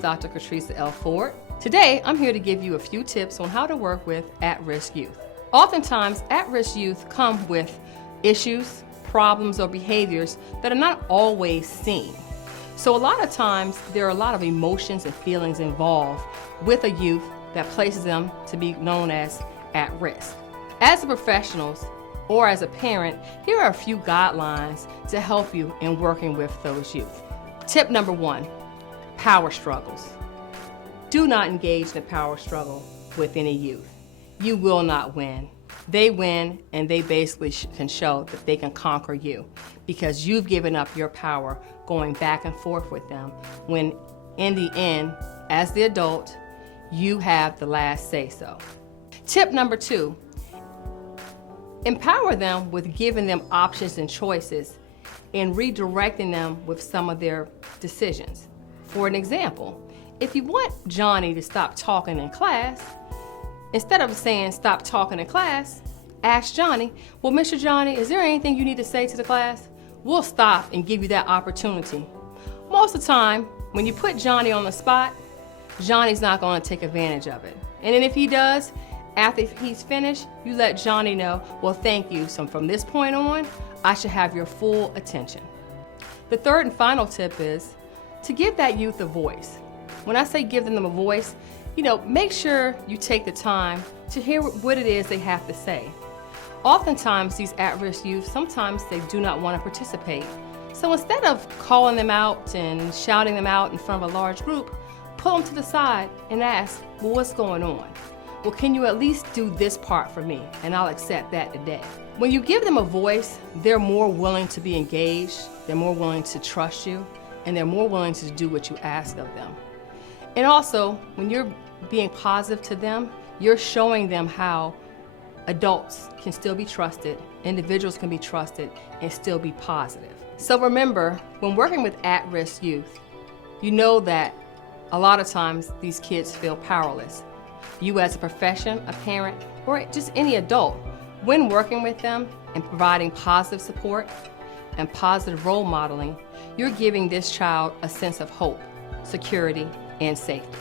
Dr. Katrisa L. Ford. Today, I'm here to give you a few tips on how to work with at-risk youth. Oftentimes, at-risk youth come with issues, problems, or behaviors that are not always seen. So a lot of times, there are a lot of emotions and feelings involved with a youth that places them to be known as at risk. As a professionals or as a parent, here are a few guidelines to help you in working with those youth. Tip number 1, power struggles. Do not engage in a power struggle with any youth. You will not win. They win, and they basically can show that they can conquer you because you've given up your power going back and forth with them when in the end, as the adult, you have the last say-so. Tip number 2, empower them with giving them options and choices and redirecting them with some of their decisions. For an example, if you want Johnny to stop talking in class, instead of saying stop talking in class, ask Johnny, well, Mr. Johnny, is there anything you need to say to the class? We'll stop and give you that opportunity. Most of the time, when you put Johnny on the spot, Johnny's not going to take advantage of it. And then if he does, after he's finished, you let Johnny know, well, thank you. So from this point on, I should have your full attention. The third and final tip is to give that youth a voice. When I say give them a voice, make sure you take the time to hear what it is they have to say. Oftentimes, these at-risk youth, sometimes they do not want to participate. So instead of calling them out and shouting them out in front of a large group, pull them to the side and ask, well, what's going on? Well, can you at least do this part for me? And I'll accept that today. When you give them a voice, they're more willing to be engaged, they're more willing to trust you, and they're more willing to do what you ask of them. And also, when you're being positive to them, you're showing them how adults can still be trusted, individuals can be trusted, and still be positive. So remember, when working with at-risk youth, you know that a lot of times these kids feel powerless. You as a profession, a parent, or just any adult, when working with them and providing positive support and positive role modeling, you're giving this child a sense of hope, security, and safety.